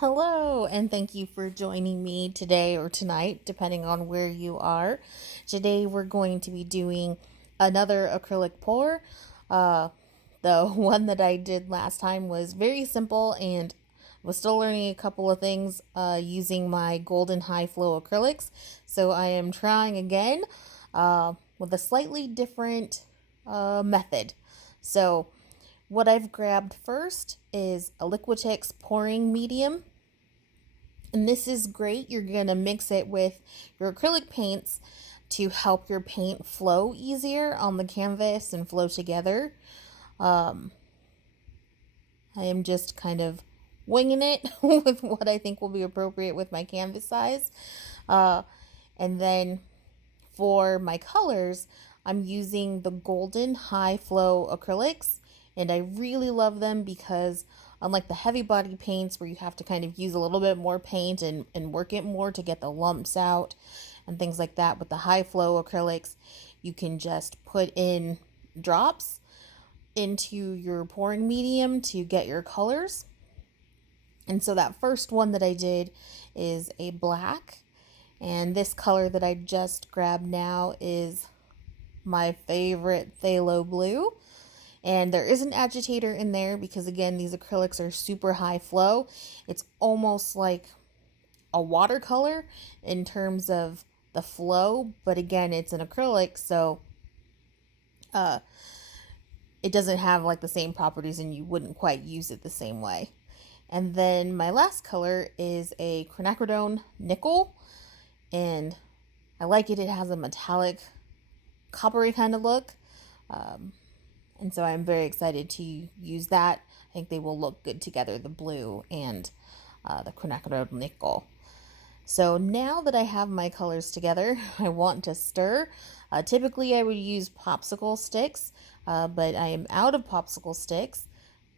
Hello, and thank you for joining me today or tonight, depending on where you are. Today, we're going to be doing another acrylic pour. Uh, the one that I did last time was very simple and was still learning a couple of things using my golden high flow acrylics. So, I am trying again with a slightly different method. So, what I've grabbed first is a Liquitex pouring medium, and this is great. You're going to mix it with your acrylic paints to help your paint flow easier on the canvas and flow together. I am just kind of winging it with what I think will be appropriate with my canvas size. And then for my colors, I'm using the golden high flow acrylics, and I really love them because unlike the heavy body paints where you have to kind of use a little bit more paint and work it more to get the lumps out and things like that, with the high flow acrylics, you can just put in drops into your pouring medium to get your colors. And so that first one that I did is a black, and this color that I just grabbed now is my favorite phthalo blue. And there is an agitator in there because, again, these acrylics are super high flow. It's almost like a watercolor in terms of the flow, but again, it's an acrylic, so it doesn't have like the same properties and you wouldn't quite use it the same way. And then my last color is a quinacridone nickel, and I like it. It has a metallic, coppery kind of look. And so I'm very excited to use that. I think they will look good together, the blue and the quinacridone nickel. So now that I have my colors together, I want to stir. Typically I would use popsicle sticks, but I am out of popsicle sticks.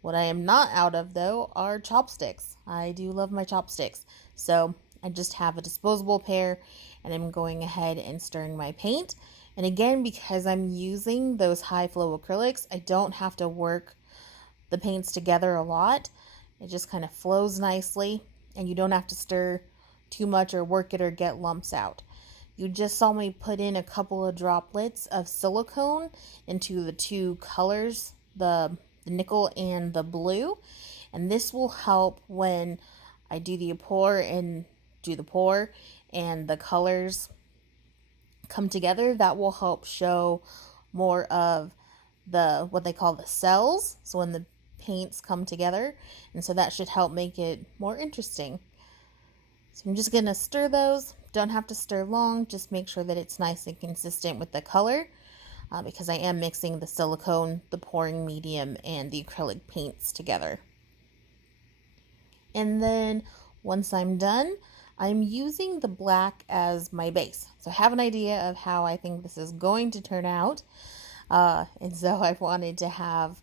What I am not out of, though, are chopsticks. I do love my chopsticks. So I just have a disposable pair, and I'm going ahead and stirring my paint. And again, because I'm using those high flow acrylics, I don't have to work the paints together a lot. It just kind of flows nicely, and you don't have to stir too much or work it or get lumps out. You just saw me put in a couple of droplets of silicone into the two colors, the nickel and the blue, and this will help when I do the pour and the colors come together. That will help show more of the what they call the cells, so when the paints come together, and so that should help make it more interesting. So I'm just going to stir those. Don't have to stir long, just make sure that it's nice and consistent with the color, because I am mixing the silicone, the pouring medium, and the acrylic paints together. And then once I'm done, I'm using the black as my base. So I have an idea of how I think this is going to turn out. And so I wanted to have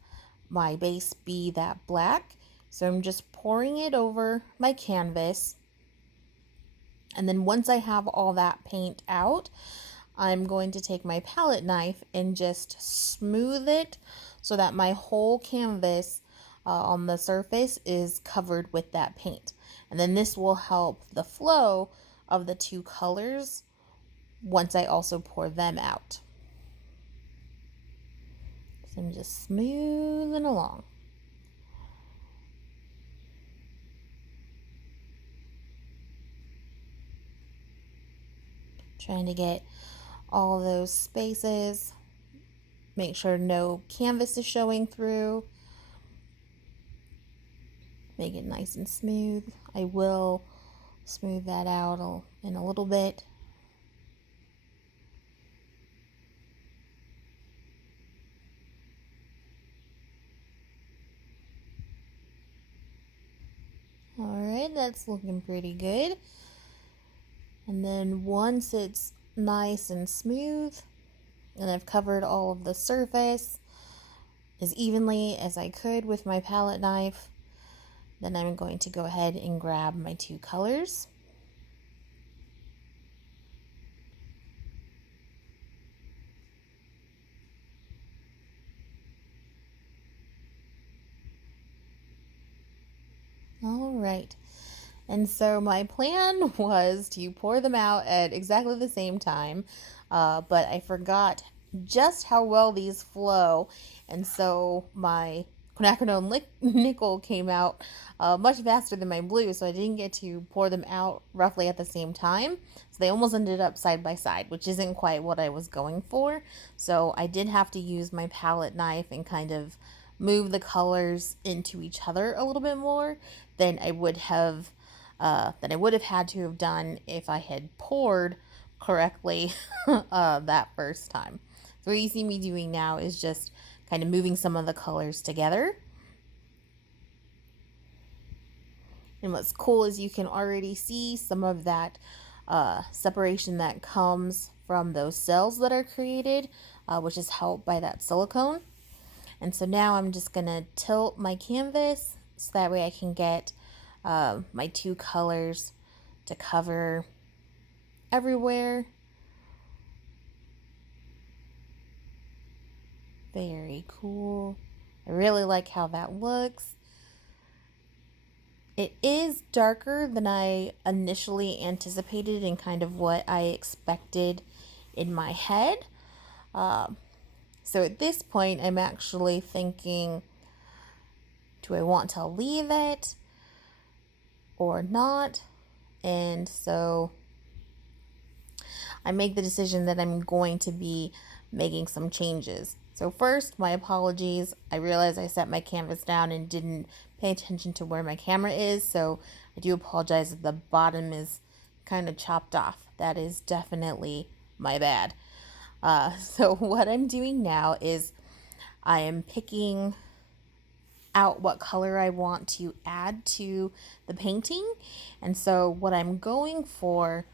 my base be that black. So I'm just pouring it over my canvas. And then once I have all that paint out, I'm going to take my palette knife and just smooth it so that my whole canvas on the surface is covered with that paint. And then this will help the flow of the two colors once I also pour them out. So I'm just smoothing along. Trying to get all those spaces. Make sure no canvas is showing through. Make it nice and smooth. I will smooth that out in a little bit. Alright, that's looking pretty good. And then once it's nice and smooth, and I've covered all of the surface as evenly as I could with my palette knife, then I'm going to go ahead and grab my two colors. All right, And so my plan was to pour them out at exactly the same time, but I forgot just how well these flow. And so my quinacridone nickel came out much faster than my blue, so I didn't get to pour them out roughly at the same time. So they almost ended up side by side, which isn't quite what I was going for. So I did have to use my palette knife and kind of move the colors into each other a little bit more than I would have had to have done if I had poured correctly that first time. So what you see me doing now is just kind of moving some of the colors together. And what's cool is you can already see some of that separation that comes from those cells that are created, which is helped by that silicone. And so now I'm just going to tilt my canvas so that way I can get my two colors to cover everywhere. Very cool. I really like how that looks. It is darker than I initially anticipated and kind of what I expected in my head. So at this point, I'm actually thinking, do I want to leave it or not? And so I make the decision that I'm going to be making some changes. So first, my apologies. I realized I set my canvas down and didn't pay attention to where my camera is, so I do apologize if the bottom is kind of chopped off. That is definitely my bad. So what I'm doing now is I am picking out what color I want to add to the painting. And so what I'm going for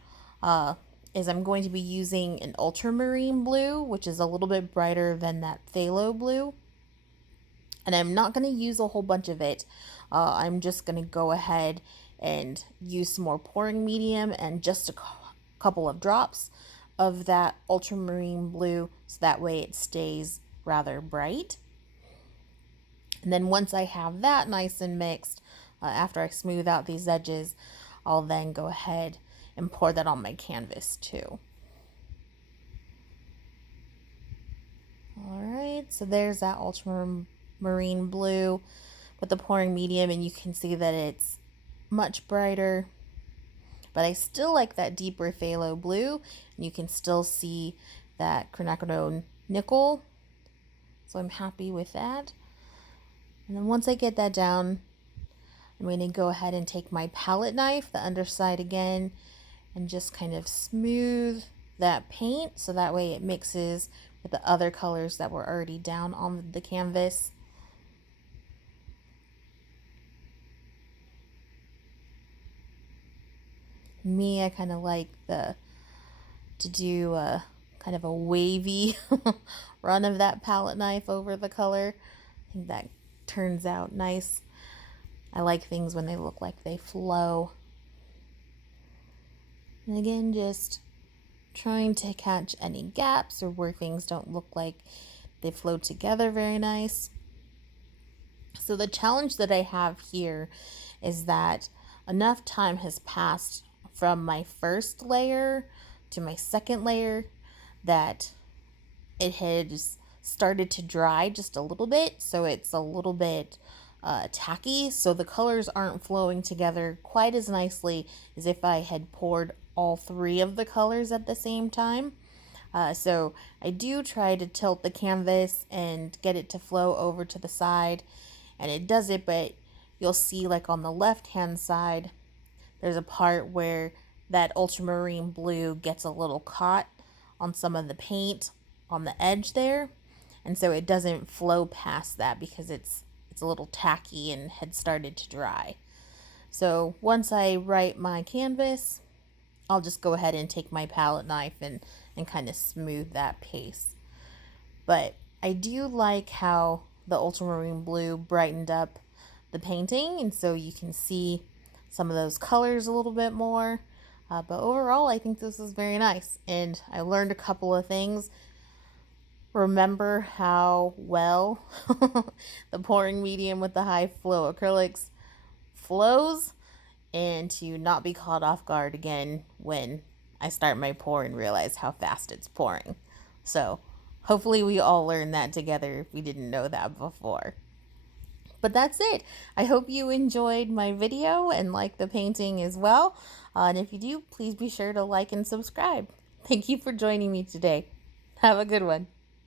is I'm going to be using an ultramarine blue, which is a little bit brighter than that phthalo blue. And I'm not going to use a whole bunch of it. I'm just going to go ahead and use some more pouring medium and just a couple of drops of that ultramarine blue, so that way it stays rather bright. And then once I have that nice and mixed, after I smooth out these edges, I'll then go ahead and pour that on my canvas too. Alright, so there's that ultramarine blue with the pouring medium, and you can see that it's much brighter. But I still like that deeper phthalo blue, and you can still see that quinacridone nickel. So I'm happy with that. And then once I get that down, I'm going to go ahead and take my palette knife, the underside again, and just kind of smooth that paint so that way it mixes with the other colors that were already down on the canvas. Me, I kind of like to do a kind of a wavy run of that palette knife over the color. I think that turns out nice. I like things when they look like they flow. And again, just trying to catch any gaps or where things don't look like they flow together very nice. So the challenge that I have here is that enough time has passed from my first layer to my second layer that it has started to dry just a little bit, so it's a little bit tacky, so the colors aren't flowing together quite as nicely as if I had poured all three of the colors at the same time. So I do try to tilt the canvas and get it to flow over to the side, and it does it, but you'll see like on the left hand side there's a part where that ultramarine blue gets a little caught on some of the paint on the edge there, and so it doesn't flow past that because it's a little tacky and had started to dry. So once I write my canvas, I'll just go ahead and take my palette knife and kind of smooth that paste. But I do like how the ultramarine blue brightened up the painting, and so you can see some of those colors a little bit more. But overall, I think this is very nice, and I learned a couple of things. Remember how well the pouring medium with the high flow acrylics flows, and to not be caught off guard again when I start my pour and realize how fast it's pouring. So hopefully we all learn that together if we didn't know that before. But that's it. I hope you enjoyed my video and like the painting as well. And if you do, please be sure to like and subscribe. Thank you for joining me today. Have a good one.